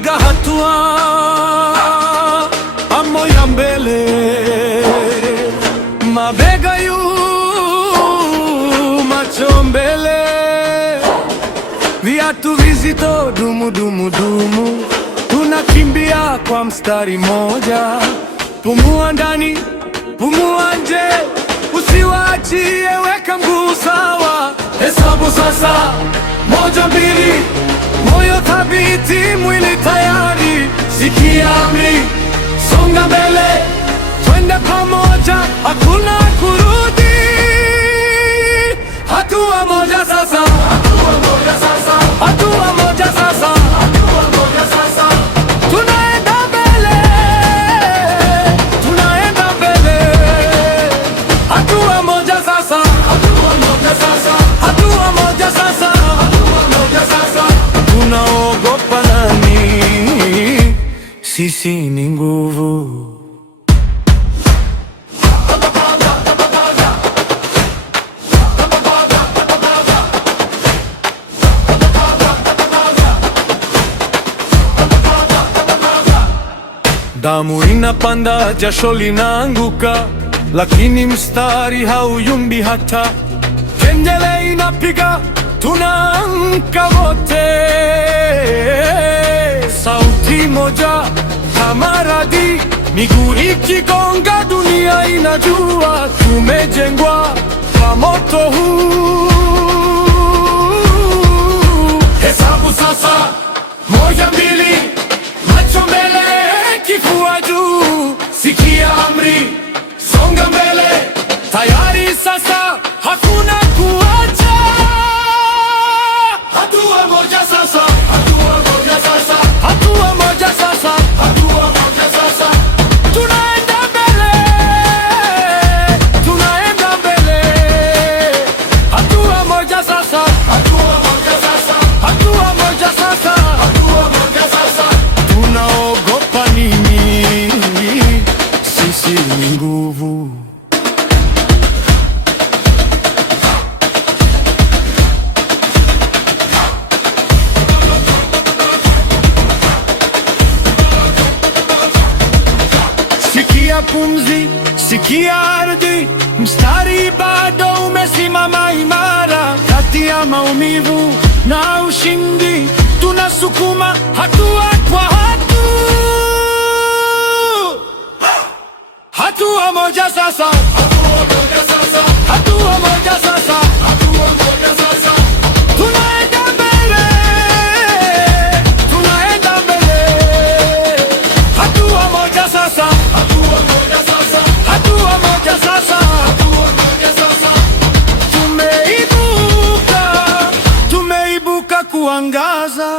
tunapiga hatua pamoja mbele, mabega juu, macho mbele, viatu vizito, dumu dumu dumu, tunakimbia kwa mstari moja, pumua ndani, pumua nje, usiwaachie, weka mguu sawa, hesabu sasa, 1 2, moyo thabiti, mwili tayari, sikia amri, songa mbele, twende pamoja, hakuna kurudi, hatua moja sasa, hatua moja sasa, hatua moja sasa, hatua moja sasa, tunaenda mbele, tunaenda mbele, hatua moja sasa, hatua moja sasa, hatua moja sasa, hatua moja sasa. Tunaogopa nani? Sisi ni nguvu. Damu inapanda, jasho linaanguka, lakini mstari hauyumbi hata. Kengele inapiga, tunaamka wote, sauti moja kama radi, miguu ikigonga, dunia inajua tumejengwa kwa moto huu. Hesabu sasa, 1 2, macho mbele, kifua juu, sikia amri, songa mbele, tayari sasa, hakuna kuacha, hatua moja sasa, hatua moja sasa, hatua moja sasa, hatua moja sasa, tunaenda mbele, tunaenda mbele, hatua moja sasa, hatua moja sasa, hatua moja sasa, hatua moja sasa. Tunaogopa nini? Sisi ni nguvu. Sikia pumzi, sikia ardhi, mstari bado umesimama imara. Kati ya maumivu na ushindi, tunasukuma hatua kwa hatua. Hatua moja sasa, hatua moja sasa, hatua moja sasa, hatua moja sasa, tunaenda mbele, tunaenda mbele, hatua moja sasa, hatua moja sasa, hatua moja sasa, hatua moja sasa, tumeibuka, tumeibuka kuangaza.